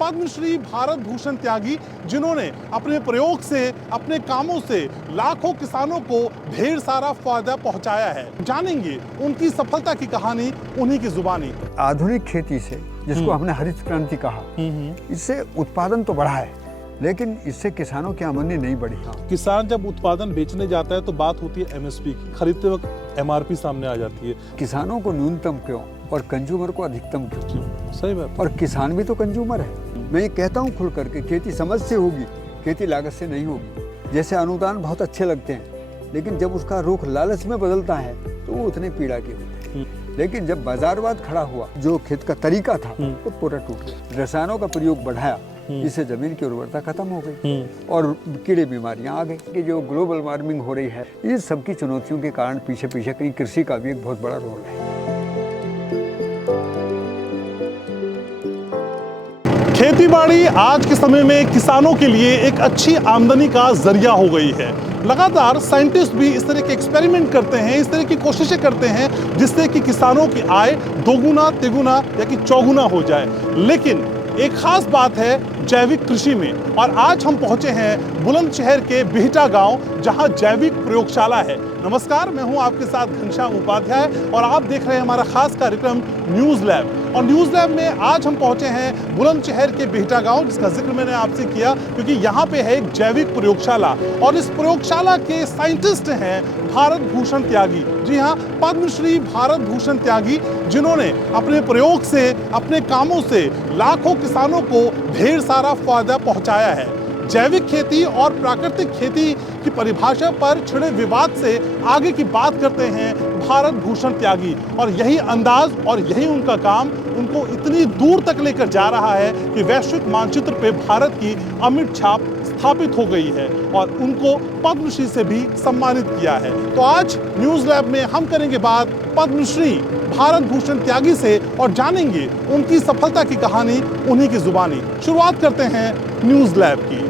पद्मश्री भारत भूषण त्यागी, जिन्होंने अपने प्रयोग से, अपने कामों से लाखों किसानों को ढेर सारा फायदा पहुंचाया है। जानेंगे उनकी सफलता की कहानी उन्हीं की जुबानी। आधुनिक खेती से, जिसको हमने हरित क्रांति कहा, इससे उत्पादन तो बढ़ा है, लेकिन इससे किसानों की आमदनी नहीं बढ़ी। किसान जब उत्पादन बेचने जाता है तो बात होती है एमएसपी की, खरीदते वक्त एमआरपी सामने आ जाती है। किसानों को न्यूनतम क्यों और कंज्यूमर को अधिकतम क्यों? सही बात। और किसान भी तो कंज्यूमर है। मैं ये कहता हूँ खुल करके, खेती समझ से होगी, खेती लागत से नहीं होगी। जैसे अनुदान बहुत अच्छे लगते हैं, लेकिन जब उसका रुख लालच में बदलता है तो वो उतने पीड़ा के होते हैं। लेकिन जब बाजारवाद खड़ा हुआ, जो खेत का तरीका था वो पूरा टूट गया। रसायनों का प्रयोग बढ़ाया, इससे जमीन की उर्वरता खत्म हो गई और कीड़े बीमारियां आ गई। कि जो ग्लोबल वार्मिंग हो रही है, इन सब की चुनौतियों के कारण पीछे पीछे कहीं कृषि का भी एक बहुत बड़ा रोल है। खेतीबाड़ी आज के समय में किसानों के लिए एक अच्छी आमदनी का जरिया हो गई है। लगातार साइंटिस्ट भी इस तरह के एक्सपेरिमेंट करते हैं, इस तरह की कोशिशें करते हैं जिससे कि किसानों की आय दोगुना, तिगुना या कि चौगुना हो जाए। लेकिन एक खास बात है जैविक कृषि में, और आज हम पहुंचे हैं बुलंदशहर के बिहटा गांव, जहां जैविक प्रयोगशाला है। नमस्कार, मैं हूं आपके साथ घनश्याम उपाध्याय और आप देख रहे हैं हमारा खास कार्यक्रम न्यूज लैब। और न्यूज लैब में आज हम पहुंचे हैं बुलंदशहर के बिहटा गांव, जिसका जिक्र मैंने आपसे किया क्योंकि यहाँ पे है एक जैविक प्रयोगशाला और इस प्रयोगशाला के साइंटिस्ट हैं भारत भूषण त्यागी। जी हाँ, पद्मश्री भारत भूषण त्यागी, जिन्होंने अपने प्रयोग से, अपने कामों से लाखों किसानों को ढेर सारा फायदा पहुंचाया है। जैविक खेती और प्राकृतिक खेती की परिभाषा पर छिड़े विवाद से आगे की बात करते हैं भारत भूषण त्यागी, और यही अंदाज और यही उनका काम उनको इतनी दूर तक लेकर जा रहा है कि वैश्विक मानचित्र पे भारत की अमिट छाप स्थापित हो गई है और उनको पद्मश्री से भी सम्मानित किया है। तो आज न्यूज लैब में हम करेंगे बात पद्मश्री भारत भूषण त्यागी से और जानेंगे उनकी सफलता की कहानी उन्हीं की जुबानी। शुरुआत करते हैं न्यूज लैब की।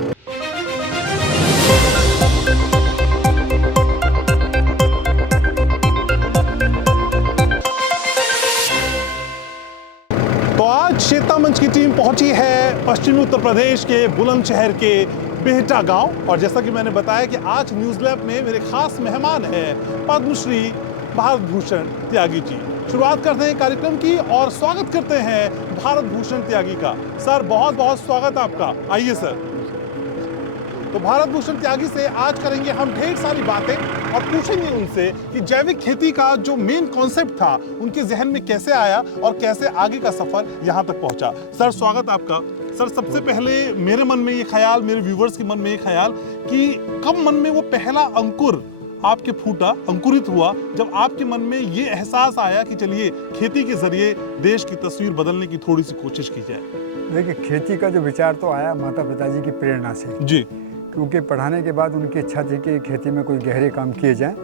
तो आज श्वेता मंच की टीम पहुंची है पश्चिमी उत्तर प्रदेश के बुलंदशहर के बिहटा गांव, और जैसा कि मैंने बताया कि आज न्यूज लैब में मेरे खास मेहमान हैं पद्मश्री भारत भूषण त्यागी जी। शुरुआत करते हैं कार्यक्रम की और स्वागत करते हैं भारत भूषण त्यागी का। सर, बहुत बहुत स्वागत आपका। आइए सर। तो भारत भूषण त्यागी से आज करेंगे हम ढेर सारी बातें और पूछेंगे उनसे कि जैविक खेती का जो मेन कॉन्सेप्ट था उनके जहन में कैसे आया और कैसे आगे का सफर यहाँ तक पहुंचा। सर, स्वागत आपका। सर, सबसे पहले मेरे मन में ये ख्याल, मेरे व्यूवर्स के मन में ये ख्याल कि कब मन में वो पहला अंकुर आपके फूटा, अंकुरित हुआ, जब आपके मन में ये एहसास आया कि चलिए खेती के जरिए देश की तस्वीर बदलने की थोड़ी सी कोशिश की जाए? देखिए, खेती का जो विचार तो आया माता पिताजी की प्रेरणा से जी, क्योंकि पढ़ाने के बाद उनकी इच्छा थी कि खेती में कोई गहरे काम किए जाएं,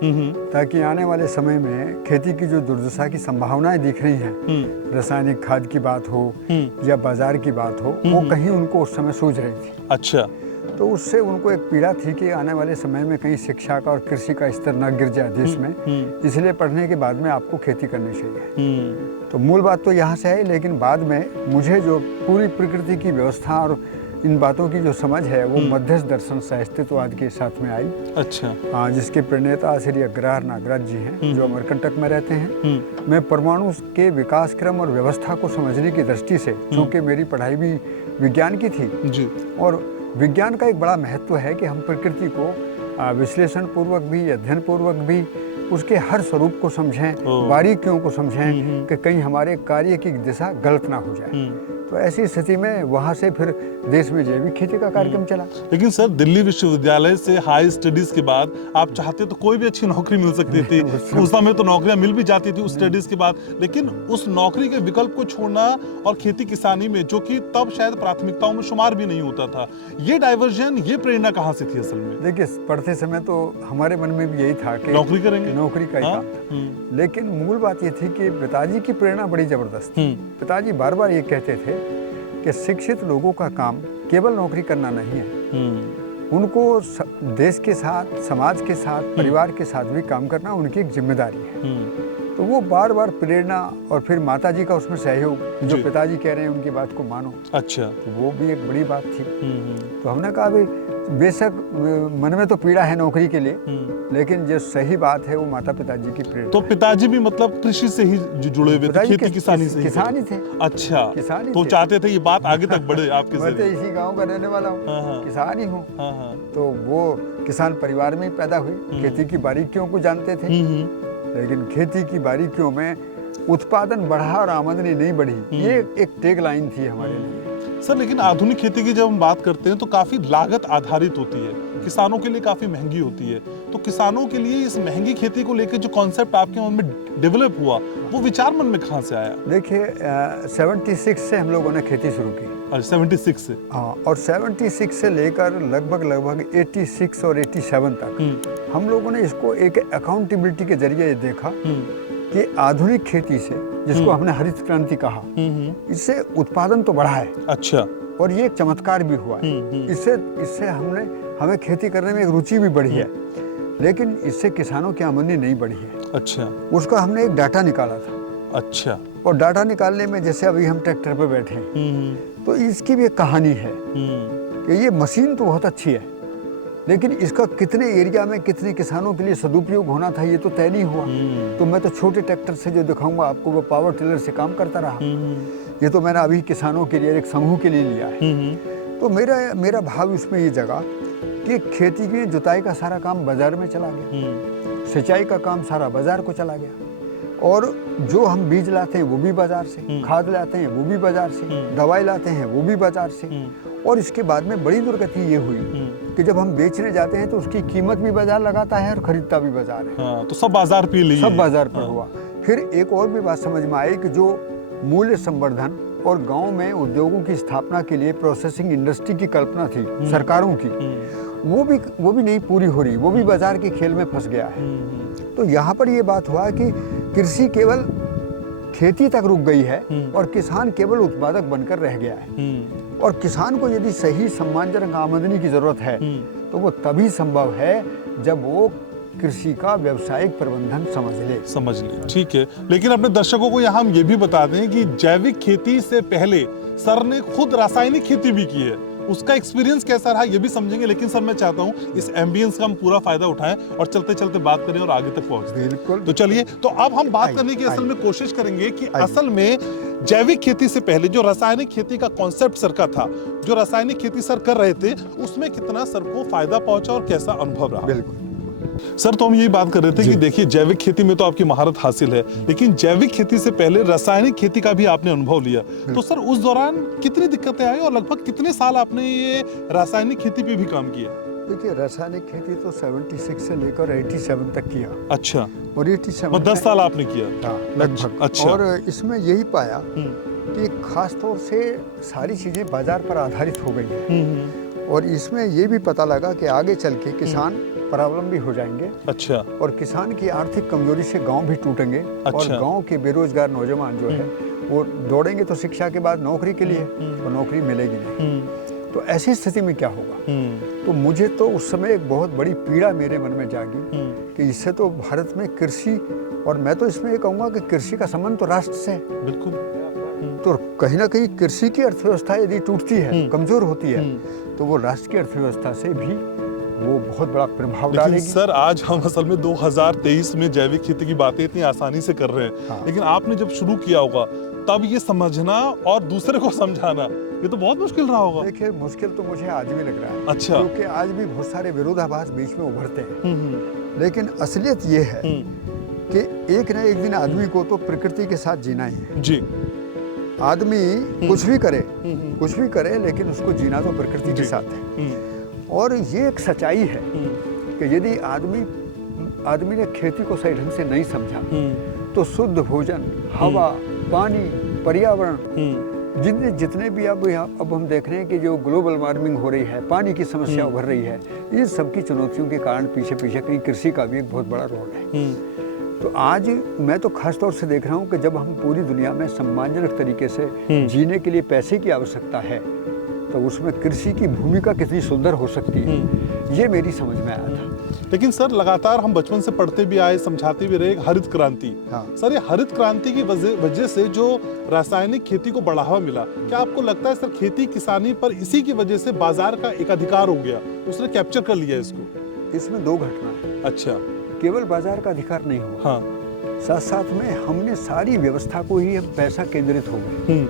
ताकि आने वाले समय में खेती की जो दुर्दशा की संभावनाएं दिख रही हैं, रासायनिक खाद की बात हो या बाजार की बात हो, वो कहीं उनको उस समय सूझ रही थी। अच्छा। तो उससे उनको एक पीड़ा थी कि आने वाले समय में कहीं शिक्षा का और कृषि का स्तर न गिर जाए देश में, इसलिए पढ़ने के बाद में आपको खेती करनी चाहिए। तो मूल बात तो यहाँ से है, लेकिन बाद में मुझे जो पूरी प्रकृति की व्यवस्था और इन बातों की जो समझ है वो मध्यस्थ दर्शन सहअस्तित्ववाद के साथ में आई। अच्छा। हाँ, जिसके प्रणेता श्री अग्रहार नागराज जी हैं, जो अमरकंटक में रहते हैं। मैं परमाणु के विकास क्रम और व्यवस्था को समझने की दृष्टि से, क्योंकि मेरी पढ़ाई भी विज्ञान की थी जी, और विज्ञान का एक बड़ा महत्व है कि हम प्रकृति को विश्लेषण पूर्वक भी, अध्ययन पूर्वक भी उसके हर स्वरूप को समझें, बारीकियों को समझें कि कहीं हमारे कार्य की दिशा गलत ना हो जाए। तो ऐसी स्थिति में वहाँ से फिर देश में जैविक खेती का कार्यक्रम चला। लेकिन सर, दिल्ली विश्वविद्यालय से हाई स्टडीज के बाद आप चाहते तो कोई भी अच्छी नौकरी मिल सकती थी। उस समय तो नौकरियां मिल भी जाती थी उस स्टडीज के बाद, लेकिन उस नौकरी के विकल्प को छोड़ना और खेती किसानी में, जो कि तब शायद प्राथमिकताओं में शुमार भी नहीं होता था, ये डाइवर्जन, ये प्रेरणा कहाँ से थी असल में? देखिए, पढ़ते समय तो हमारे मन में भी यही था कि नौकरी करेंगे, नौकरी का ही काम था। लेकिन मूल बात ये थी कि पिताजी की प्रेरणा बड़ी जबरदस्त थी। पिताजी बार बार ये कहते थे कि शिक्षित लोगों का काम केवल नौकरी करना नहीं है, उनको देश के साथ, समाज के साथ, परिवार के साथ भी काम करना उनकी एक जिम्मेदारी है। तो वो बार बार प्रेरणा और फिर माताजी का उसमें सहयोग, जो पिताजी कह रहे हैं उनकी बात को मानो। अच्छा। तो वो भी एक बड़ी बात थी। तो हमने कहा भाई बेशक मन में तो पीड़ा है नौकरी के लिए, लेकिन जो सही बात है वो माता पिताजी की प्रेरणा। तो पिताजी भी मतलब कृषि से ही जुड़े हुए थे, खेती किसानी से? किसान ही थे। अच्छा, किसान ही तो थे। चाहते थे ये बात आगे तक बढ़े आपके मैं तो जरिए। इसी गांव का रहने वाला हूँ, किसान ही हूँ। तो वो किसान परिवार में ही पैदा हुई, खेती की बारीकियों को जानते थे, लेकिन खेती की बारीकियों में उत्पादन बढ़ा और आमदनी नहीं बढ़ी, ये एक टैग लाइन थी हमारे लिए। सर लेकिन आधुनिक खेती की जब हम बात करते हैं तो काफी लागत आधारित होती है, किसानों के लिए काफी महंगी होती है। तो किसानों के लिए इस महंगी खेती को लेकर जो कॉन्सेप्ट आपके मन में डेवलप हुआ, वो विचार मन में कहाँ से आया? देखिए 76 से हम लोगों ने खेती शुरू की। 76 से? हाँ, और 76 से लेकर लगभग 86 और 87 तक हम लोगों ने इसको एक अकाउंटेबिलिटी के जरिए देखा कि आधुनिक खेती से, जिसको हमने हरित क्रांति कहा, इससे उत्पादन तो बढ़ा है। अच्छा। और ये एक चमत्कार भी हुआ है। इससे हमें खेती करने में एक रुचि भी बढ़ी है, लेकिन इससे किसानों की आमदनी नहीं बढ़ी है। अच्छा। उसका हमने एक डाटा निकाला था। अच्छा। और डाटा निकालने में जैसे अभी हम ट्रैक्टर पे बैठे हैं, तो इसकी भी एक कहानी है कि ये मशीन तो बहुत अच्छी है, लेकिन इसका कितने एरिया में कितने किसानों के लिए सदुपयोग होना था ये तो तय नहीं हुआ। तो मैं तो छोटे ट्रैक्टर से जो दिखाऊंगा आपको, वो पावर टिलर से काम करता रहा। ये तो मैंने अभी किसानों के लिए, एक समूह के लिए लिया है। तो मेरा भाव इसमें ये जगा कि खेती की जुताई का सारा काम बाजार में चला गया, सिंचाई का काम सारा बाजार को चला गया, और जो हम बीज लाते हैं वो भी बाजार से, खाद लाते हैं वो भी बाजार से, दवाई लाते हैं वो भी बाजार से। और इसके बाद में बड़ी दुर्गति ये हुई कि जब हम बेचने जाते हैं तो उसकी कीमत भी बाजार लगाता है और खरीदता भी बाजार है। हाँ, तो सब बाजार पे लिए, सब बाजार पर हुआ। फिर एक और भी बात समझ में आई कि जो मूल्य संवर्धन और गांव में उद्योगों की स्थापना के लिए प्रोसेसिंग इंडस्ट्री की कल्पना थी सरकारों की, वो भी नहीं पूरी हो रही, वो भी बाजार के खेल में फंस गया है। तो यहाँ पर ये बात हुआ कि कृषि केवल खेती तक रुक गई है और किसान केवल उत्पादक बनकर रह गया है। और किसान को यदि सही सम्मानजनक आमदनी की जरूरत है तो वो तभी संभव है जब वो कृषि का व्यावसायिक प्रबंधन समझ ले। ठीक है, लेकिन अपने दर्शकों को यहाँ हम ये भी बता दें कि जैविक खेती से पहले सर ने खुद रासायनिक खेती भी की है, उसका एक्सपीरियंस कैसा रहा ये भी समझेंगे। लेकिन सर मैं चाहता हूँ इस एम्बियंस का हम पूरा फायदा उठाएं और चलते चलते बात करें और आगे तक पहुंचे। बिल्कुल। तो चलिए, तो अब हम बात करने की असल में कोशिश करेंगे कि असल में जैविक खेती से पहले जो रासायनिक खेती का कॉन्सेप्ट सर का था, जो रासायनिक खेती सर कर रहे थे, उसमें कितना सर को फायदा पहुंचा और कैसा अनुभव रहा? बिल्कुल सर, तो हम यही बात कर रहे थे कि देखिए जैविक खेती में तो आपकी महारत हासिल है, लेकिन जैविक खेती से पहले रासायनिक खेती का भी आपने अनुभव लिया। तो सर उस दौरान कितनी दिक्कतें आई और लगभग कितने साल आपने ये रासायनिक खेती पे भी काम किया? देखिए रासायनिक खेती तो 76 से लेकर 87 तक किया। अच्छा। और 87 10 साल आपने किया? हाँ, लगभग। अच्छा। और इसमें यही पाया कि खास तौर से सारी चीजें बाजार पर आधारित हो गई हैं। और इसमें ये भी पता लगा कि आगे चल के किसान परावलंबी हो जाएंगे। अच्छा। और किसान की आर्थिक कमजोरी से गांव भी टूटेंगे। अच्छा। और गांव के बेरोजगार नौजवान जो है वो दौड़ेंगे तो शिक्षा के बाद नौकरी के लिए, तो नौकरी मिलेगी नहीं। तो ऐसी स्थिति में क्या होगा? तो मुझे तो उस समय एक बहुत बड़ी पीड़ा मेरे मन में जागी कि इससे तो भारत में कृषि, और मैं तो इसमें ये कहूँगा कि कृषि का संबंध तो राष्ट्र से। बिल्कुल। तो कहीं ना कहीं कृषि की अर्थव्यवस्था यदि टूटती है, कमजोर होती है, तो वो राष्ट्र की अर्थव्यवस्था से भी वो बहुत बड़ा प्रभाव डालेगी। सर आज हम असल में 2023 में जैविक खेती की बातें इतनी आसानी से कर रहे हैं। हाँ। लेकिन आपने जब शुरू किया होगा तब ये समझना और दूसरे को समझाना ये तो बहुत मुश्किल रहा होगा। देखिए मुश्किल तो मुझे आज भी लग रहा है। अच्छा। क्योंकि आज भी बहुत सारे विरोधाभास बीच में उभरते हैं। लेकिन असलियत ये है कि एक न एक दिन आदमी को तो प्रकृति के साथ जीना ही है। जी। आदमी कुछ भी करे लेकिन उसको जीना तो प्रकृति के साथ है। और ये एक सच्चाई है कि यदि आदमी ने खेती को सही ढंग से नहीं समझा तो शुद्ध भोजन, हवा, पानी, पर्यावरण, जितने भी अब हम देख रहे हैं कि जो ग्लोबल वार्मिंग हो रही है, पानी की समस्या उभर रही है, इन सबकी चुनौतियों के कारण पीछे कहीं कृषि का भी एक बहुत बड़ा रोल है। तो आज मैं तो खास तौर से देख रहा हूँ कि जब हम पूरी दुनिया में सम्मानजनक तरीके से जीने के लिए पैसे की आवश्यकता है, तो उसमें कृषि की भूमिका कितनी सुंदर हो सकती है, ये मेरी समझ में आया था। लेकिन सर लगातार हम बचपन से पढ़ते भी आए, समझाते भी रहे हरित क्रांति। हाँ। सर ये हरित क्रांति की वजह से जो रासायनिक खेती को बढ़ावा मिला, क्या आपको लगता है सर खेती किसानी पर इसी की वजह से बाजार का एक अधिकार हो गया, उसने कैप्चर कर लिया इसको? इसमें दो घटना है। अच्छा। केवल बाजार का अधिकार नहीं हुआ, हाँ। साथ साथ में हमने सारी व्यवस्था को ही हम पैसा केंद्रित हो गए।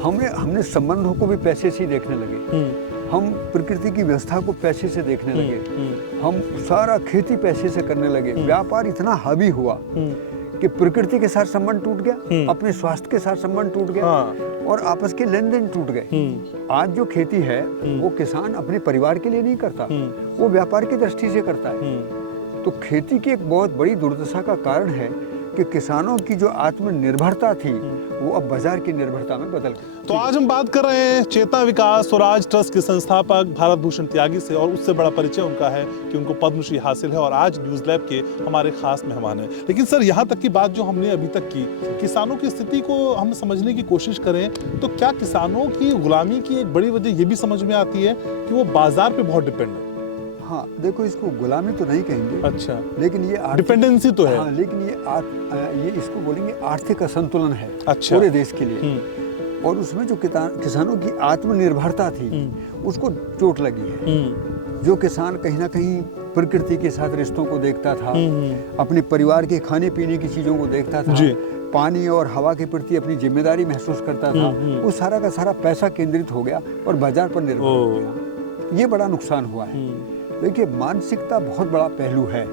हमने संबंधों को भी पैसे से ही देखने लगे। हम प्रकृति की व्यवस्था को पैसे से देखने लगे। हम सारा खेती पैसे से करने लगे। व्यापार इतना हावी हुआ कि प्रकृति के साथ संबंध टूट गया, अपने स्वास्थ्य के साथ संबंध टूट गया। हाँ। और आपस के लेन देन टूट गए। आज जो खेती है वो किसान अपने परिवार के लिए नहीं करता, वो व्यापार की दृष्टि से करता है। तो खेती की एक बहुत बड़ी दुर्दशा का कारण है कि किसानों की जो आत्मनिर्भरता थी वो अब बाजार की निर्भरता में बदल गई। तो आज हम बात कर रहे हैं चेतना विकास स्वराज ट्रस्ट के संस्थापक भारत भूषण त्यागी से, और उससे बड़ा परिचय उनका है कि उनको पद्मश्री हासिल है और आज न्यूज लैब के हमारे खास मेहमान हैं। लेकिन सर यहाँ तक की बात जो हमने अभी तक की, किसानों की स्थिति को हम समझने की कोशिश करें तो क्या किसानों की गुलामी की एक बड़ी वजह ये भी समझ में आती है कि वो बाजार पे बहुत डिपेंड है? हाँ, देखो इसको गुलामी तो नहीं कहेंगे। अच्छा। लेकिन ये डिपेंडेंसी तो है। हाँ, लेकिन ये इसको बोलेंगे आर्थिक असंतुलन है। अच्छा। पूरे देश के लिए। और उसमें जो किसानों की आत्मनिर्भरता थी उसको चोट लगी है। जो किसान कहीं ना कहीं प्रकृति के साथ रिश्तों को देखता था, अपने परिवार के खाने पीने की चीजों को देखता था, पानी और हवा के प्रति अपनी जिम्मेदारी महसूस करता था, वो सारा का सारा पैसा केंद्रित हो गया और बाजार पर निर्भर हो गया। ये बड़ा नुकसान हुआ है। देखिए मानसिकता बहुत बड़ा पहलू है।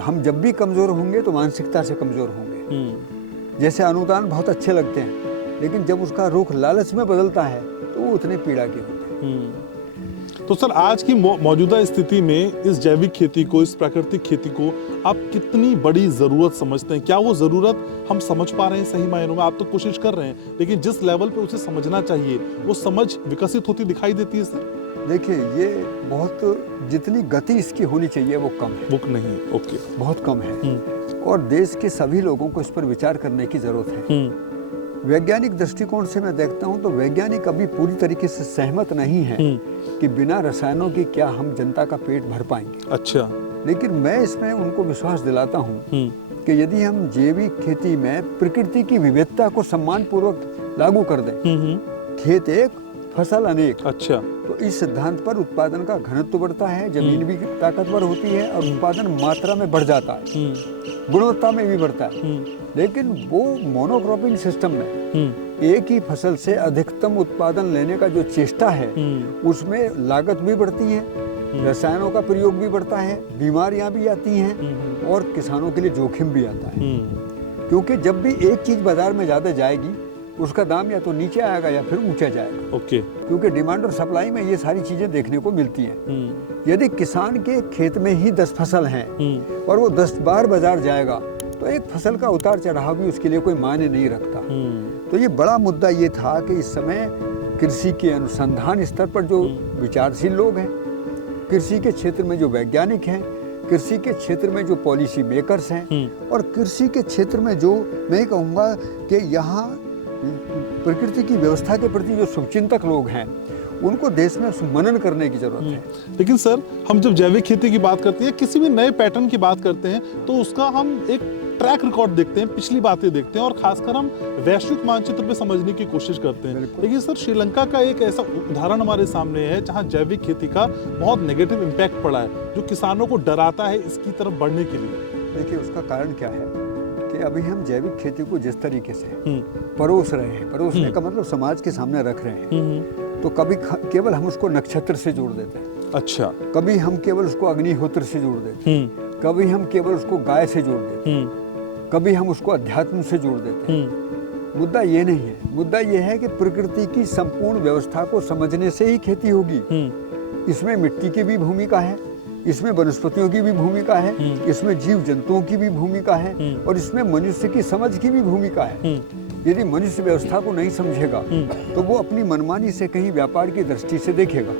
हम जब भी कमजोर होंगे तो मानसिकता से कमजोर होंगे। जैसे अनुदान बहुत अच्छे लगते हैं, लेकिन जब उसका रुख लालच में बदलता है तो वो उतने पीड़ा के होते हैं। तो सर आज की मौजूदा स्थिति में इस जैविक खेती को, इस प्राकृतिक खेती को आप कितनी बड़ी जरूरत समझते हैं? क्या वो जरूरत हम समझ पा रहे हैं सही मायनों में? आप तो कोशिश कर रहे हैं, लेकिन जिस लेवल पे उसे समझना चाहिए वो समझ विकसित होती दिखाई देती है सर? देखिए ये बहुत, जितनी गति इसकी होनी चाहिए वो कम है। बुक नहीं। ओके। बहुत कम है। और देश के सभी लोगों को इस पर विचार करने की जरूरत है। वैज्ञानिक दृष्टिकोण से मैं देखता हूं तो वैज्ञानिक अभी पूरी तरीके से सहमत नहीं है कि बिना रसायनों के क्या हम जनता का पेट भर पाएंगे। अच्छा। लेकिन मैं इसमें उनको विश्वास दिलाता हूं कि यदि हम जैविक खेती में प्रकृति की विविधता को सम्मान पूर्वक लागू कर दें, खेत एक फसल अनेक। अच्छा। तो इस सिद्धांत पर उत्पादन का घनत्व बढ़ता है, जमीन भी ताकतवर होती है और उत्पादन मात्रा में बढ़ जाता है, गुणवत्ता में भी बढ़ता है। लेकिन वो मोनोक्रॉपिंग सिस्टम में एक ही फसल से अधिकतम उत्पादन लेने का जो चेष्टा है उसमें लागत भी बढ़ती है, रसायनों का प्रयोग भी बढ़ता है, बीमारियां भी आती हैं और किसानों के लिए जोखिम भी आता है। क्योंकि जब भी एक चीज बाजार में ज्यादा जाएगी उसका दाम या तो नीचे आएगा या फिर ऊंचा जाएगा। ओके। क्योंकि डिमांड और सप्लाई में ये सारी चीजें देखने को मिलती हैं। यदि किसान के खेत में ही 10 फसल हैं और वो 10 बार बाजार जाएगा तो एक फसल का उतार चढ़ाव भी उसके लिए कोई मायने नहीं रखता। तो ये बड़ा मुद्दा ये था कि इस समय कृषि के अनुसंधान स्तर पर जो विचारशील लोग हैं, कृषि के क्षेत्र में जो वैज्ञानिक हैं, कृषि के क्षेत्र में जो पॉलिसी मेकर्स हैं और कृषि के क्षेत्र में जो मैं कहूँगा कि यहाँ प्रकृति की व्यवस्था के प्रति जो शुभचिंतक लोग हैं उनको देश में मनन करने की जरूरत है। लेकिन सर हम जब जैविक खेती की बात करते हैं, किसी भी नए पैटर्न की बात करते हैं तो उसका हम एक ट्रैक रिकॉर्ड देखते हैं, पिछली बातें देखते हैं और खासकर हम वैश्विक मानचित्र पे समझने की कोशिश करते हैं। लेकिन सर श्रीलंका का एक ऐसा उदाहरण हमारे सामने है जहां जैविक खेती का बहुत नेगेटिव इम्पैक्ट पड़ा है जो किसानों को डराता है इसकी तरफ बढ़ने के लिए। देखिए उसका कारण क्या है कि अभी हम जैविक खेती को जिस तरीके से परोस रहे हैं, परोसने का मतलब समाज के सामने रख रहे हैं, तो कभी केवल हम उसको नक्षत्र से जोड़ देते हैं। अच्छा। कभी हम केवल उसको अग्निहोत्र से जोड़ देते हैं, कभी हम केवल उसको गाय से जोड़ देते हैं, कभी हम उसको अध्यात्म से जोड़ देते हैं। मुद्दा ये नहीं है, मुद्दा ये है कि प्रकृति की संपूर्ण व्यवस्था को समझने से ही खेती होगी। इसमें मिट्टी की भी भूमिका है, इसमें वनस्पतियों की भी भूमिका है, इसमें जीव जंतुओं की भी भूमिका है और इसमें मनुष्य की समझ की भी भूमिका है। यदि मनुष्य व्यवस्था को नहीं समझेगा तो वो अपनी मनमानी से कहीं व्यापार की दृष्टि से देखेगा।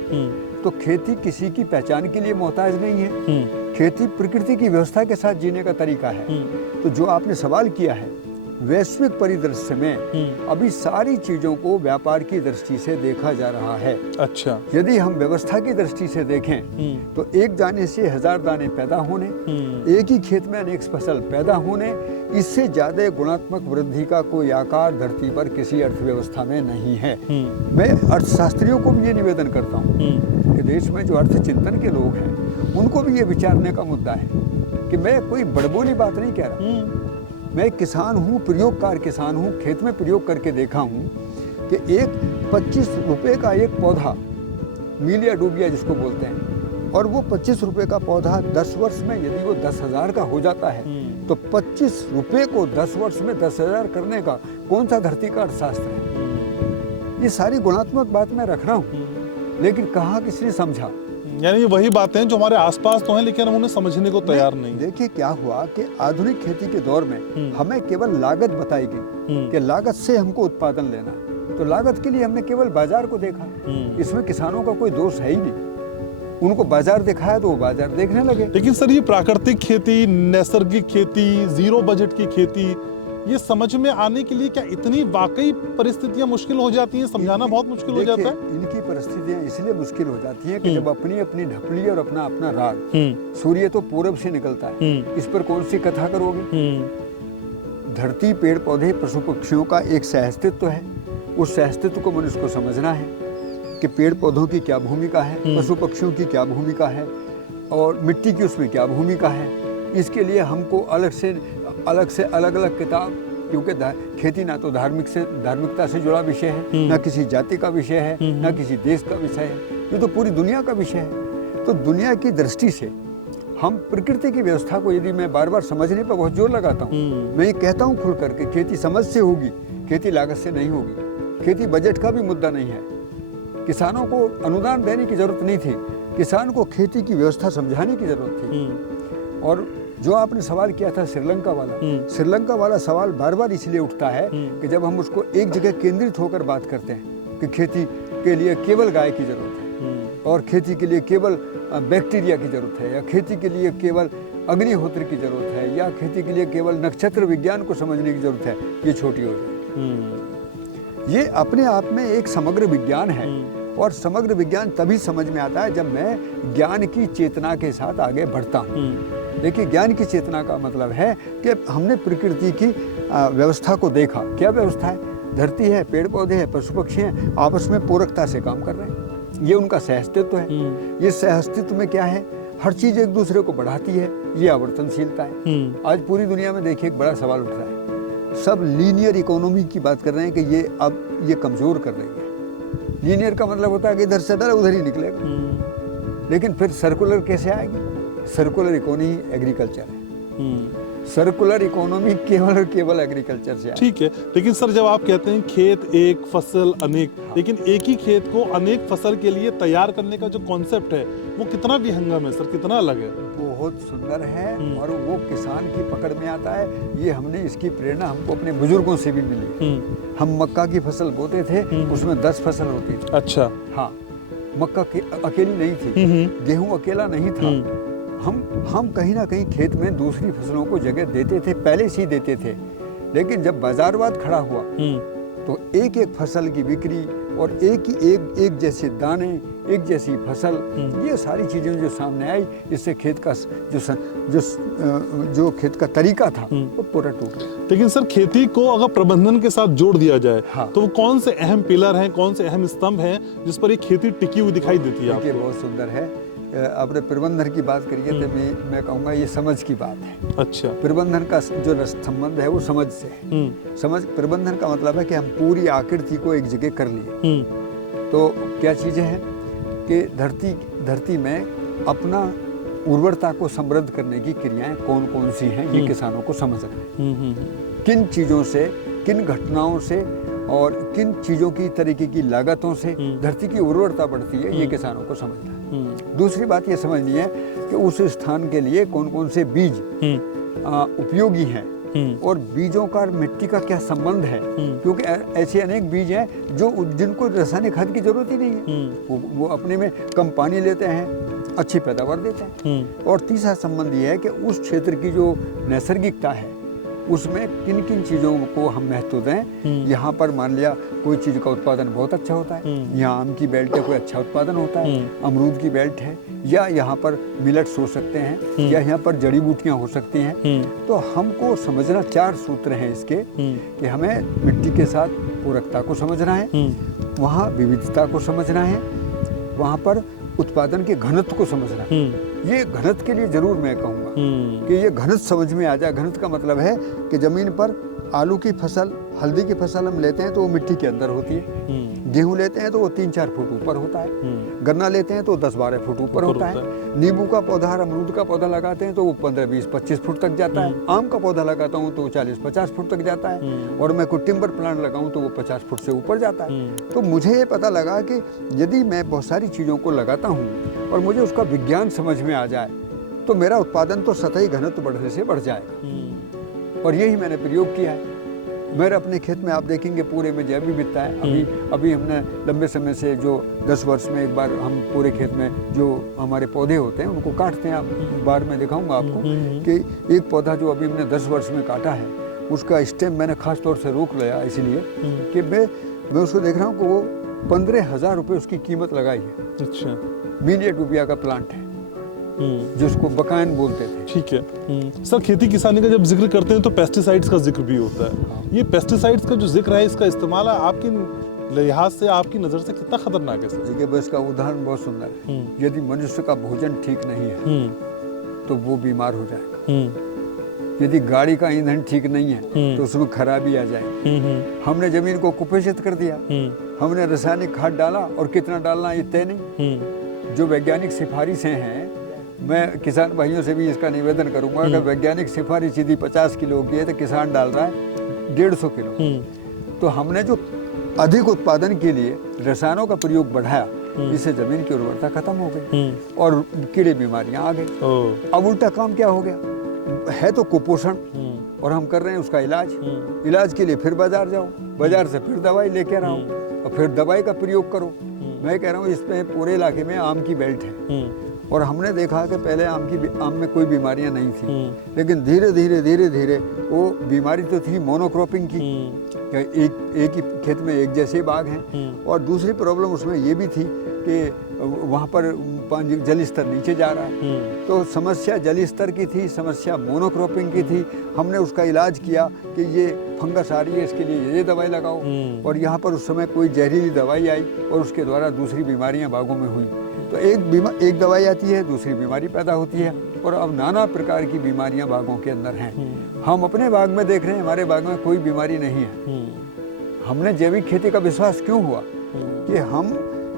तो खेती किसी की पहचान के लिए मोहताज नहीं है, खेती प्रकृति की व्यवस्था के साथ जीने का तरीका है। तो जो आपने सवाल किया है वैश्विक परिदृश्य में अभी सारी चीजों को व्यापार की दृष्टि से देखा जा रहा है। अच्छा। यदि हम व्यवस्था की दृष्टि से देखें तो एक दाने से 1000 दाने पैदा होने, एक ही खेत में अनेक फसल पैदा होने, इससे ज्यादा गुणात्मक वृद्धि का कोई आकार धरती पर किसी अर्थव्यवस्था में नहीं है। मैं अर्थशास्त्रियों को भी ये निवेदन करता हूँ कि देश में जो अर्थ चिंतन के लोग हैं उनको भी ये विचारने का मुद्दा है कि मैं कोई बड़बोली बात नहीं कह रहा। मैं किसान हूँ, प्रयोगकार किसान हूँ, खेत में प्रयोग करके देखा हूँ कि एक 25 रुपए का एक पौधा, मीलिया डूबिया जिसको बोलते हैं, और वो 25 रुपए का पौधा 10 वर्ष में यदि वो 10,000 का हो जाता है तो 25 रुपए को 10 वर्ष में 10,000 करने का कौन सा धरती का अर्थशास्त्र है? ये सारी गुणात्मक बात मैं रख रहा हूँ, लेकिन कहाँ किसी ने समझा? यानी ये वही बातें जो हमारे आसपास तो हैं लेकिन हम उन्हें समझने को तैयार नहीं। देखिए क्या हुआ कि आधुनिक खेती के दौर में हमें केवल लागत बताई गई कि लागत से हमको उत्पादन लेना है, तो लागत के लिए हमने केवल बाजार को देखा। इसमें किसानों का कोई दोष है ही नहीं। उनको बाजार दिखाया तो वो बाजार देखने लगे। लेकिन सर ये प्राकृतिक खेती, नैसर्गिक खेती, जीरो बजट की खेती, ये समझ में आने के लिए क्या इतनी वाकई परिस्थितियां मुश्किल हो जाती हैं? समझाना बहुत मुश्किल हो जाता है। इनकी परिस्थितियां इसलिए मुश्किल हो जाती हैं कि जब अपनी अपनी ढपली और अपना अपना राग, सूर्य तो पूरब से निकलता है, इस पर कौन सी कथा करोगे? धरती, पेड़ पौधे, पशु पक्षियों का एक सहअस्तित्व है। उस सहअस्तित्व को मनुष्य को समझना है कि पेड़ पौधों की क्या भूमिका है, पशु पक्षियों की क्या भूमिका है और मिट्टी की उसमें क्या भूमिका है। इसके लिए हमको अलग से अलग अलग किताब, क्योंकि खेती ना तो धार्मिकता से जुड़ा विषय है, ना किसी जाति का विषय है, ना किसी देश का विषय है, ये तो पूरी दुनिया का विषय है। तो दुनिया की दृष्टि से हम प्रकृति की व्यवस्था को यदि मैं बार बार समझने पर बहुत जोर लगाता हूँ, मैं ये कहता हूँ खुल करके, खेती समझ से होगी, खेती लागत से नहीं होगी। खेती बजट का भी मुद्दा नहीं है। किसानों को अनुदान देने की जरूरत नहीं थी, किसान को खेती की व्यवस्था समझाने की जरूरत थी। और जो आपने सवाल किया था श्रीलंका वाला सवाल बार बार इसलिए उठता है कि जब हम उसको एक जगह केंद्रित होकर बात करते हैं कि खेती के लिए केवल गाय की जरूरत है और खेती के लिए केवल बैक्टीरिया की जरूरत है, या खेती के लिए केवल अग्निहोत्र की जरूरत है, या खेती के लिए केवल नक्षत्र विज्ञान को समझने की जरूरत है, ये छोटी हो जाएगी। ये अपने आप में एक समग्र विज्ञान है और समग्र विज्ञान तभी समझ में आता है जब मैं ज्ञान की चेतना के साथ आगे बढ़ता हूँ। देखिए, ज्ञान की चेतना का मतलब है कि हमने प्रकृति की व्यवस्था को देखा। क्या व्यवस्था है? धरती है, पेड़ पौधे हैं, पशु पक्षी हैं, आपस में पूरकता से काम कर रहे हैं। ये उनका सहअस्तित्व है। ये सहअस्तित्व में क्या है? हर चीज एक दूसरे को बढ़ाती है, ये आवर्तनशीलता है। आज पूरी दुनिया में देखिए एक बड़ा सवाल उठ रहा है, सब लीनियर इकोनॉमी की बात कर रहे हैं कि ये अब ये कमजोर कर रही है। लीनियर का मतलब होता है कि इधर से डाला उधर ही निकलेगा। लेकिन फिर सर्कुलर कैसे आएगी? सर्कुलर इकोनॉमी एग्रीकल्चर है। सर्कुलर इकोनॉमी केवल और केवल एग्रीकल्चर से। ठीक है, लेकिन सर जब आप कहते हैं खेत एक फसल अनेक, लेकिन एक ही खेत को अनेक फसल के लिए तैयार करने का जो कॉन्सेप्ट है वो कितना विहंगम है सर, कितना अलग है? बहुत सुंदर है और वो किसान की पकड़ में आता है। ये हमने इसकी प्रेरणा हमको अपने बुजुर्गों से भी मिली। हम मक्का की फसल बोते थे, उसमें 10 फसल होती थी। अच्छा। हाँ, मक्का अकेली नहीं थी, गेहूं अकेला नहीं था। हम कहीं ना कहीं खेत में दूसरी फसलों को जगह देते थे, पहले से ही देते थे। लेकिन जब बाजारवाद खड़ा हुआ तो एक एक फसल की बिक्री और एक जैसे दाने, एक जैसी फसल, ये सारी चीजें जो सामने आई, इससे खेत का जो खेत का तरीका था वो पूरा टूट गया। लेकिन सर खेती को अगर प्रबंधन के साथ जोड़ दिया जाए तो वो कौन से अहम पिलर हैं, कौन से अहम स्तंभ हैं जिस पर ये खेती टिकी हुई दिखाई देती है? देखिए, बहुत सुंदर है। आपने प्रबंधन की बात करिए तो मैं कहूँगा ये समझ की बात है। अच्छा। प्रबंधन का जो संबंध है वो समझ से है। समझ, प्रबंधन का मतलब है कि हम पूरी आकृति को एक जगह कर लिए। तो क्या चीजें हैं कि धरती में अपना उर्वरता को समृद्ध करने की क्रियाएं कौन कौन सी हैं, ये किसानों को समझना है। किन चीजों से, किन घटनाओं से और किन चीजों की तरीके की लागतों से धरती की उर्वरता बढ़ती है, ये किसानों को समझना है। दूसरी बात ये समझनी है कि उस स्थान के लिए कौन कौन से बीज उपयोगी हैं और बीजों का मिट्टी का क्या संबंध है, क्योंकि ऐसे अनेक बीज हैं जिनको रासायनिक खाद की जरूरत ही नहीं है। वो अपने में कम पानी लेते हैं, अच्छी पैदावार देते हैं। और तीसरा संबंध ये है कि उस क्षेत्र की जो नैसर्गिकता है उसमें किन किन चीज़ों को हम महत्व दें। यहाँ पर मान लिया कोई चीज़ का उत्पादन बहुत अच्छा होता है, यहाँ आम की बेल्ट है, कोई अच्छा उत्पादन होता है, अमरूद की बेल्ट है, या यहाँ पर मिलेट्स हो सकते हैं, या यहाँ पर जड़ी बूटियाँ हो सकती हैं। तो हमको समझना 4 सूत्र हैं इसके कि हमें मिट्टी के साथ पूरकता को समझना है, वहाँ विविधता को समझना है, वहाँ पर उत्पादन के घनत्व को समझना है। ये घनत्व के लिए जरूर मैं कहूँगा कि ये घनत्व समझ में आ जाए। घनत्व का मतलब है कि जमीन पर आलू की फसल, हल्दी की फसल हम लेते हैं तो वो मिट्टी के अंदर होती है, गेहूं लेते हैं तो वो 3-4 फुट ऊपर होता है, गन्ना लेते हैं तो 10-12 फुट ऊपर होता है, नींबू का पौधा, अमरूद का पौधा लगाते हैं तो वो 15-20-25 फुट तक जाता है, आम का पौधा लगाता हूँ तो 40-50 फुट तक जाता है, और मैं कोई टिम्बर प्लांट लगाऊं तो वो 50 फुट से ऊपर जाता है। तो मुझे ये पता लगा कि यदि मैं बहुत सारी चीज़ों को लगाता हूँ और मुझे उसका विज्ञान समझ में आ जाए तो मेरा उत्पादन तो सतही घनत्व बढ़ने से बढ़ जाएगा। और यही मैंने प्रयोग किया है। मेरे अपने खेत में आप देखेंगे पूरे में जैव विविधता है। अभी हमने लंबे समय से जो 10 वर्ष में एक बार हम पूरे खेत में जो हमारे पौधे होते हैं उनको काटते हैं। आप बार में दिखाऊंगा आपको कि एक पौधा जो अभी हमने 10 वर्ष में काटा है उसका स्टेम मैंने खास तौर से रोक लिया, इसलिए कि मैं उसको देख रहा हूँ कि वो 15,000 रुपये उसकी कीमत लगाई है। अच्छा, मिलियट रुपया का प्लांट है जिसको बकायन बोलते थे। ठीक है सर, खेती किसानी का जब जिक्र करते हैं तो पेस्टिसाइड्स का जिक्र भी होता है। हाँ। ये पेस्टिसाइड्स का जो जिक्र है, इसका इस्तेमाल आपकी लिहाज से, आपकी नज़र से कितना खतरनाक है सर? देखिए, बस का उदाहरण बहुत सुंदर है। यदि मनुष्य का भोजन ठीक नहीं है तो वो बीमार हो जाएगा। यदि गाड़ी का ईंधन ठीक नहीं है तो उसमें खराबी आ जाएगी। हमने जमीन को कुपोषित कर दिया, हमने रासायनिक खाद डाला और कितना डालना ये तय नहीं। जो वैज्ञानिक सिफारिशें हैं, मैं किसान भाइयों से भी इसका निवेदन करूंगा कि वैज्ञानिक सिफारिश यदि 50 किलो की है तो किसान डाल रहा है 150 किलो। तो हमने जो अधिक उत्पादन के लिए रसायनों का प्रयोग बढ़ाया, इससे जमीन की उर्वरता खत्म हो गई और कीड़े बीमारियां आ गई। अब उल्टा काम क्या हो गया है, तो कुपोषण, और हम कर रहे हैं उसका इलाज के लिए फिर बाजार जाओ, बाजार से फिर दवाई लेकर आओ और फिर दवाई का प्रयोग करो। मैं कह रहा हूँ इसमें पूरे इलाके में आम की बेल्ट है और हमने देखा कि पहले आम में कोई बीमारियां नहीं थी, लेकिन धीरे धीरे वो बीमारी तो थी मोनोक्रॉपिंग की, एक ही खेत में एक जैसे बाग हैं। और दूसरी प्रॉब्लम उसमें ये भी थी कि वहाँ पर जल स्तर नीचे जा रहा है। तो समस्या जल स्तर की थी, समस्या मोनोक्रॉपिंग की थी। हमने उसका इलाज किया कि ये फंगस आ रही है, इसके लिए ये दवाई लगाओ, और यहाँ पर उस समय कोई जहरीली दवाई आई और उसके द्वारा दूसरी बीमारियाँ बागों में हुई। तो एक दवाई आती है, दूसरी बीमारी पैदा होती है, और अब नाना प्रकार की बीमारियां बागों के अंदर हैं। हम अपने बाग में देख रहे हैं, हमारे बाग में कोई बीमारी नहीं है। हमने जैविक खेती का विश्वास क्यों हुआ कि हम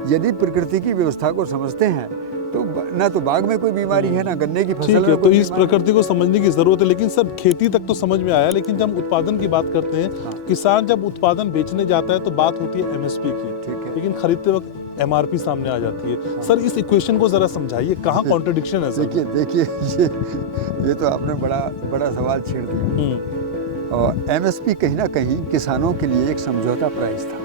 यदि प्रकृति की व्यवस्था को समझते हैं तो ना तो बाग में कोई बीमारी है, ना गन्ने की फसल में। तो इस प्रकृति को समझने की जरूरत है, लेकिन सब खेती तक तो समझ में आया। लेकिन जब उत्पादन की बात करते हैं, किसान जब उत्पादन बेचने जाता है तो बात होती है एमएसपी की, ठीक है, लेकिन खरीदते वक्त एमआरपी सामने आ जाती है। सर, इस इक्वेशन को जरा समझाइए, कहाँ कॉन्ट्रडिक्शन है सर? देखिए ये तो आपने बड़ा सवाल छेड़ दिया। और एमएसपी कहीं ना कहीं किसानों के लिए एक समझौता प्राइस था,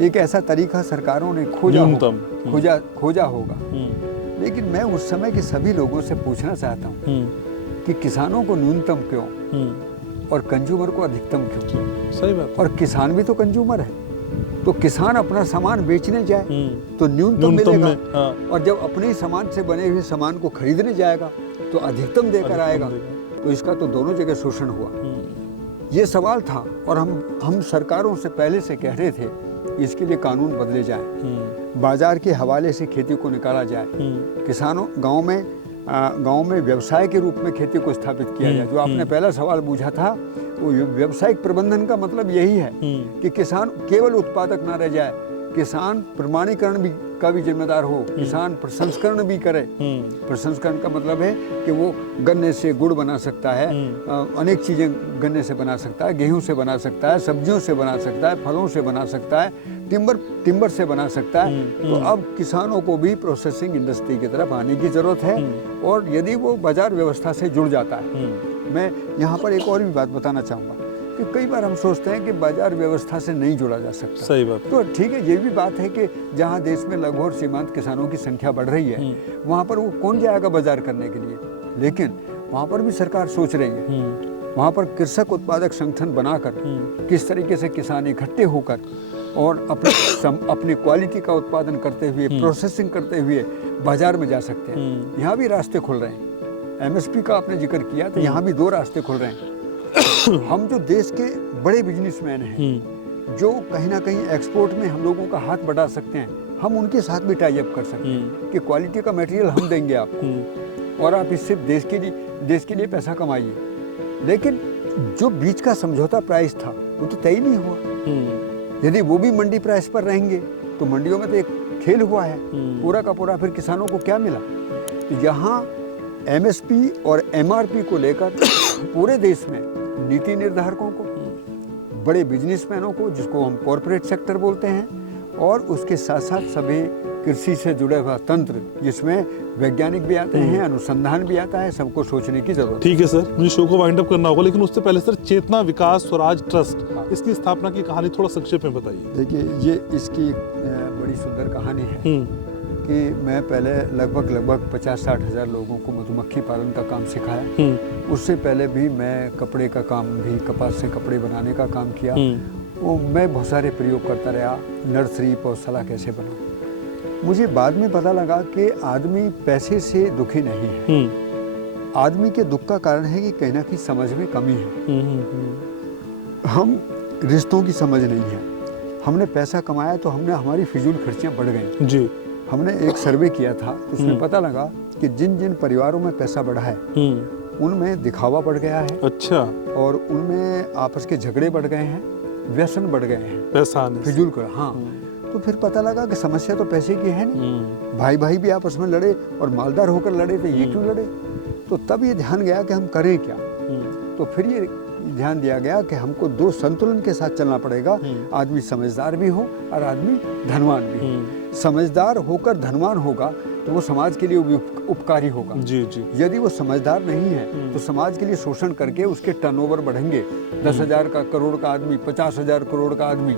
एक ऐसा तरीका सरकारों ने खोजा होगा। लेकिन मैं उस समय के सभी लोगों से पूछना चाहता हूँ कि किसानों को न्यूनतम क्यों और कंज्यूमर को अधिकतम क्यों? सही बात। और किसान भी तो कंज्यूमर है, तो किसान अपना सामान बेचने जाए तो न्यूनतम मिलेगा, और जब अपने सामान से बने हुए सामान को खरीदने जाएगा तो अधिकतम देकर आएगा। तो इसका तो दोनों जगह शोषण हुआ। ये सवाल था, और हम सरकारों से पहले से कह रहे थे इसके लिए कानून बदले जाए, बाजार के हवाले से खेती को निकाला जाए, किसानों गांव में व्यवसाय के रूप में खेती को स्थापित किया जाए। जो आपने पहला सवाल पूछा था, वो व्यावसायिक प्रबंधन का मतलब यही है कि किसान केवल उत्पादक ना रह जाए, किसान प्रमाणीकरण का भी जिम्मेदार हो, किसान प्रसंस्करण भी करे। प्रसंस्करण का मतलब है कि वो गन्ने से गुड़ बना सकता है, अनेक चीज़ें गन्ने से बना सकता है, गेहूं से बना सकता है, सब्जियों से बना सकता है, फलों से बना सकता है, टिम्बर से बना सकता है। तो अब किसानों को भी प्रोसेसिंग इंडस्ट्री की तरफ आने की ज़रूरत है, और यदि वो बाजार व्यवस्था से जुड़ जाता है। मैं यहाँ पर एक और भी बात बताना चाहूँगा कि कई बार हम सोचते हैं कि बाजार व्यवस्था से नहीं जुड़ा जा सकता। सही बात। तो ठीक है, ये भी बात है कि जहाँ देश में लघु और सीमांत किसानों की संख्या बढ़ रही है, वहाँ पर वो कौन जाएगा बाजार करने के लिए? लेकिन वहाँ पर भी सरकार सोच रही है वहाँ पर कृषक उत्पादक संगठन बनाकर किस तरीके से किसान इकट्ठे होकर और अपनी क्वालिटी का उत्पादन करते हुए, प्रोसेसिंग करते हुए बाजार में जा सकते हैं। यहाँ भी रास्ते खुल रहे हैं। एमएसपी का आपने जिक्र किया तो यहाँ भी 2 रास्ते खुल रहे हैं। हम जो देश के बड़े बिजनेसमैन हैं, जो कहीं ना कहीं एक्सपोर्ट में हम लोगों का हाथ बढ़ा सकते हैं, हम उनके साथ भी टाई अप कर सकते हैं कि क्वालिटी का मटेरियल हम देंगे आपको और आप इससे देश के लिए पैसा कमाइए। लेकिन जो बीच का समझौता प्राइस था वो तो तय नहीं हुआ। यदि वो भी मंडी प्राइस पर रहेंगे तो मंडियों में तो एक खेल हुआ है पूरा का पूरा, फिर किसानों को क्या मिला? तो यहाँ एमएसपी और एमआरपी को लेकर पूरे देश में नीति निर्धारकों को, बड़े बिजनेसमैनों को, जिसको हम कॉरपोरेट सेक्टर बोलते हैं, और उसके साथ साथ सभी कृषि से जुड़े हुआ तंत्र, जिसमें वैज्ञानिक भी आते हैं, अनुसंधान भी आता है, सबको सोचने की जरूरत है। ठीक है सर, मुझे शो को वाइंड अप करना होगा, लेकिन उससे पहले सर, चेतना विकास स्वराज ट्रस्ट, इसकी स्थापना की कहानी थोड़ा संक्षेप में बताइए। देखिए, ये इसकी बड़ी सुंदर कहानी है कि मैं पहले लगभग 50-60 हज़ार लोगों को मधुमक्खी पालन का काम सिखाया। उससे पहले भी मैं कपड़े का काम भी, कपास से कपड़े बनाने का काम किया। वो मैं बहुत सारे प्रयोग करता रहा, नर्सरी पौधशाला कैसे बनाऊं। मुझे बाद में पता लगा कि आदमी पैसे से दुखी नहीं है। आदमी के दुख का कारण है कि कहीं ना कहीं समझ में कमी है। हम रिश्तों की समझ नहीं है। हमने पैसा कमाया तो हमारी फिजूल खर्चियाँ बढ़ गई जी। हमने एक सर्वे किया था, उसमें पता लगा कि जिन जिन परिवारों में पैसा बढ़ा है उनमें दिखावा बढ़ गया है। अच्छा। और उनमें आपस के झगड़े बढ़ गए हैं, व्यसन बढ़ गए हैं, पैसा फिजूल का। हाँ, तो फिर पता लगा कि समस्या तो पैसे की है नहीं। भाई भाई भी आपस में लड़े और मालदार होकर लड़े, तो ये क्यों लड़े? तो तब ये ध्यान गया कि हम करें क्या। तो फिर ये ध्यान दिया गया कि हमको 2 संतुलन के साथ चलना पड़ेगा। आदमी समझदार भी हो और आदमी धनवान भी हो। समझदार होकर धनवान होगा तो वो समाज के लिए उपकारी होगा जी जी। यदि वो समझदार नहीं है तो समाज के लिए शोषण करके उसके टर्नओवर बढ़ेंगे। 10,000 का करोड़ का आदमी, 50,000 करोड़ का आदमी,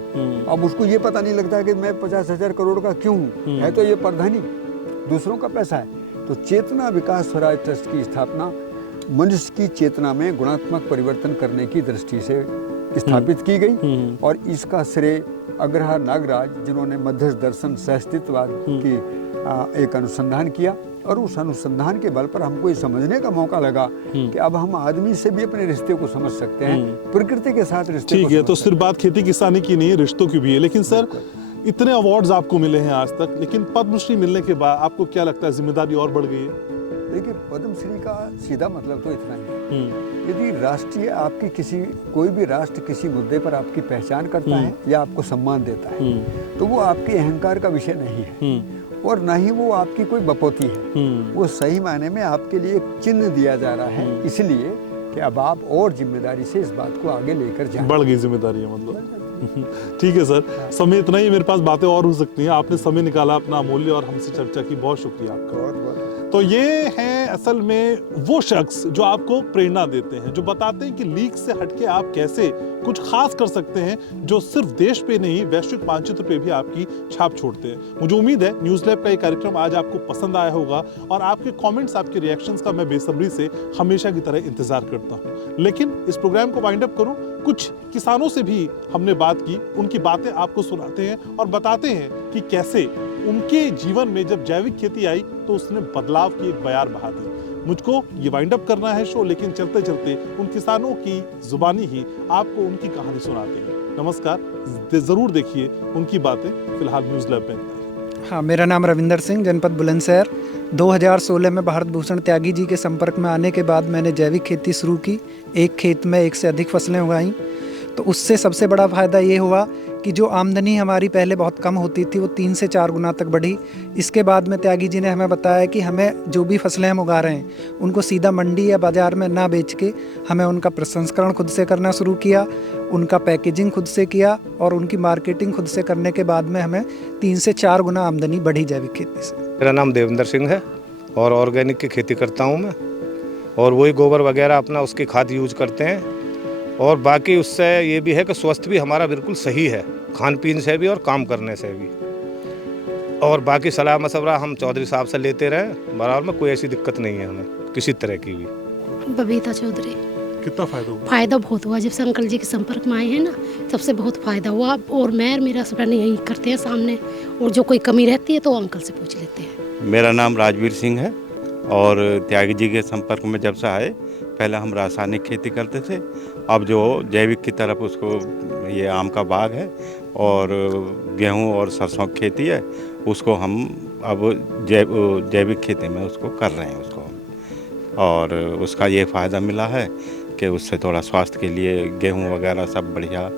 अब उसको ये पता नहीं लगता कि मैं 50,000 करोड़ का क्यों हूँ, है तो ये परधनी, दूसरों का पैसा है। तो चेतना विकास स्वराज ट्रस्ट की स्थापना मनुष्य की चेतना में गुणात्मक परिवर्तन करने की दृष्टि से स्थापित की गई। और इसका श्रेय अग्रहार नागराज, जिन्होंने मध्यस्थ दर्शन सहअस्तित्ववाद की एक अनुसंधान किया, और उस अनुसंधान के बल पर हमको ये समझने का मौका लगा कि अब हम आदमी से भी अपने रिश्ते को समझ सकते हैं, प्रकृति के साथ रिश्ते। ठीक है, तो सिर्फ बात खेती किसानी की नहीं, रिश्तों की भी है। लेकिन सर, इतने अवार्ड्स आपको मिले हैं आज तक, लेकिन पद्मश्री मिलने के बाद आपको क्या लगता है, जिम्मेदारी और बढ़ गई है? देखिए, पद्मश्री का सीधा मतलब तो इतना ही है, यदि राष्ट्रीय आपकी कोई भी राष्ट्र किसी मुद्दे पर आपकी पहचान करता है या आपको सम्मान देता है, तो वो आपके अहंकार का विषय नहीं है और ना ही वो आपकी कोई बपौती है। वो सही मायने में आपके लिए एक चिन्ह दिया जा रहा है, इसलिए कि अब आप और जिम्मेदारी से इस बात को आगे लेकर जाएं। बढ़ गई जिम्मेदारी है मतलब। ठीक है सर, समय इतना ही, मेरे पास बातें और हो सकती हैं। आपने समय निकाला अपना अमूल्य और हमसे चर्चा की, बहुत शुक्रिया आपका। तो ये हैं असल में वो शख्स जो आपको प्रेरणा देते हैं, जो बताते हैं कि लीक से हटके आप कैसे कुछ खास कर सकते हैं, जो सिर्फ देश पे नहीं वैश्विक मानचित्र पे भी आपकी छाप छोड़ते हैं। मुझे उम्मीद है न्यूज़ लैब का ये कार्यक्रम आज आपको पसंद आया होगा और आपके कमेंट्स, आपके रिएक्शंस का मैं बेसब्री से हमेशा की तरह इंतजार करता हूँ। लेकिन इस प्रोग्राम को वाइंड अप करूँ, कुछ किसानों से भी हमने बात की, उनकी बातें आपको सुनाते हैं और बताते हैं कि कैसे उनके जीवन में जब जैविक खेती आई तो उसने बदलाव की एक बयार बहा दी। मुझको ये वाइंड अप करना है शो, लेकिन चलते चलते उन किसानों की जुबानी ही आपको उनकी कहानी सुनाते हैं। नमस्कार, जरूर देखिए उनकी बातें। फिलहाल न्यूज़ लैब में। हाँ, मेरा नाम रविंदर सिंह, जनपद बुलंदशहर। 2016 में भारत भूषण त्यागी जी के संपर्क में आने के बाद मैंने जैविक खेती शुरू की। एक खेत में 1 से अधिक फसलें उगाईं। तो उससे सबसे बड़ा फ़ायदा ये हुआ कि जो आमदनी हमारी पहले बहुत कम होती थी वो 3 से 4 गुना तक बढ़ी। इसके बाद में त्यागी जी ने हमें बताया कि हमें जो भी फसलें हम उगा रहे हैं उनको सीधा मंडी या बाज़ार में ना बेच के हमें उनका प्रसंस्करण खुद से करना शुरू किया, उनका पैकेजिंग खुद से किया और उनकी मार्केटिंग खुद से करने के बाद में हमें 3 से 4 गुना आमदनी बढ़ी जैविक खेती से। मेरा नाम देवेंद्र सिंह है और ऑर्गेनिक की खेती करता हूँ मैं, और वही गोबर वगैरह अपना उसकी खाद यूज करते हैं। और बाकी उससे ये भी है कि स्वास्थ्य भी हमारा बिल्कुल सही है, खान पीन से भी और काम करने से भी। और बाकी सलाह मशवरा हम चौधरी साहब से लेते रहे, बराबर में कोई ऐसी दिक्कत नहीं है हमें किसी तरह की भी। बबीता चौधरी। कितना फायदा हुआ? फ़ायदा बहुत हुआ। जब से अंकल जी के संपर्क में आए हैं ना, तब से बहुत फ़ायदा हुआ। और मैं और मेरा हस्बैंड यही करते हैं सामने, और जो कोई कमी रहती है तो अंकल से पूछ लेते हैं। मेरा नाम राजवीर सिंह है और त्यागी जी के संपर्क में जब से आए, पहले हम रासायनिक खेती करते थे, अब जो जैविक की तरफ उसको, ये आम का बाग है और गेहूं और सरसों की खेती है, उसको हम अब जैविक खेती में उसको कर रहे हैं उसको। और उसका ये फ़ायदा मिला है कि उससे थोड़ा स्वास्थ्य के लिए गेहूं वगैरह सब बढ़िया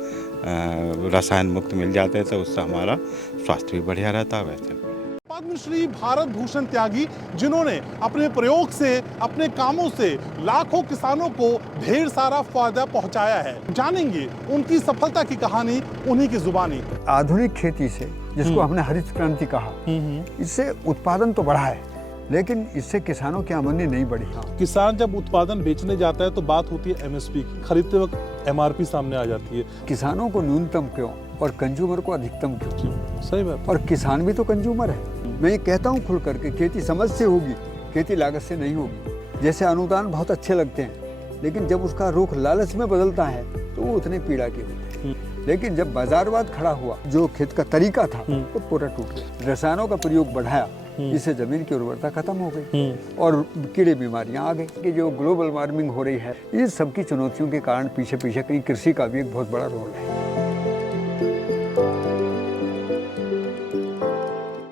रसायन मुक्त मिल जाते हैं, तो उससे हमारा स्वास्थ्य भी बढ़िया रहता है। वैसे पद्मश्री भारत भूषण त्यागी, जिन्होंने अपने प्रयोग से, अपने कामों से लाखों किसानों को ढेर सारा फायदा पहुंचाया है। जानेंगे उनकी सफलता की कहानी उन्हीं की जुबानी। आधुनिक खेती से, जिसको हमने हरित क्रांति कहा, इससे उत्पादन तो बढ़ा है, लेकिन इससे किसानों की आमदनी नहीं बढ़ी। किसान जब उत्पादन बेचने जाता है तो बात होती है एमएसपी की, खरीदते वक्त एमआरपी सामने आ जाती है। किसानों को न्यूनतम क्यों और कंज्यूमर को अधिकतम क्यों? सही बात। और किसान भी तो कंज्यूमर है। मैं ये कहता हूँ खुल करके, खेती समझ से होगी, खेती लागत से नहीं होगी। जैसे अनुदान बहुत अच्छे लगते हैं, लेकिन जब उसका रुख लालच में बदलता है तो वो उतने पीड़ा के होते हैं। लेकिन जब बाजारवाद खड़ा हुआ, जो खेत का तरीका था वो पूरा टूट गया। रसायनों का प्रयोग बढ़ाया, इससे जमीन की उर्वरता खत्म हो गई और कीड़े बीमारियां आ गई। कि जो ग्लोबल वार्मिंग हो रही है, इस सब की चुनौतियों के कारण पीछे पीछे कहीं कृषि का भी एक बहुत बड़ा रोल है।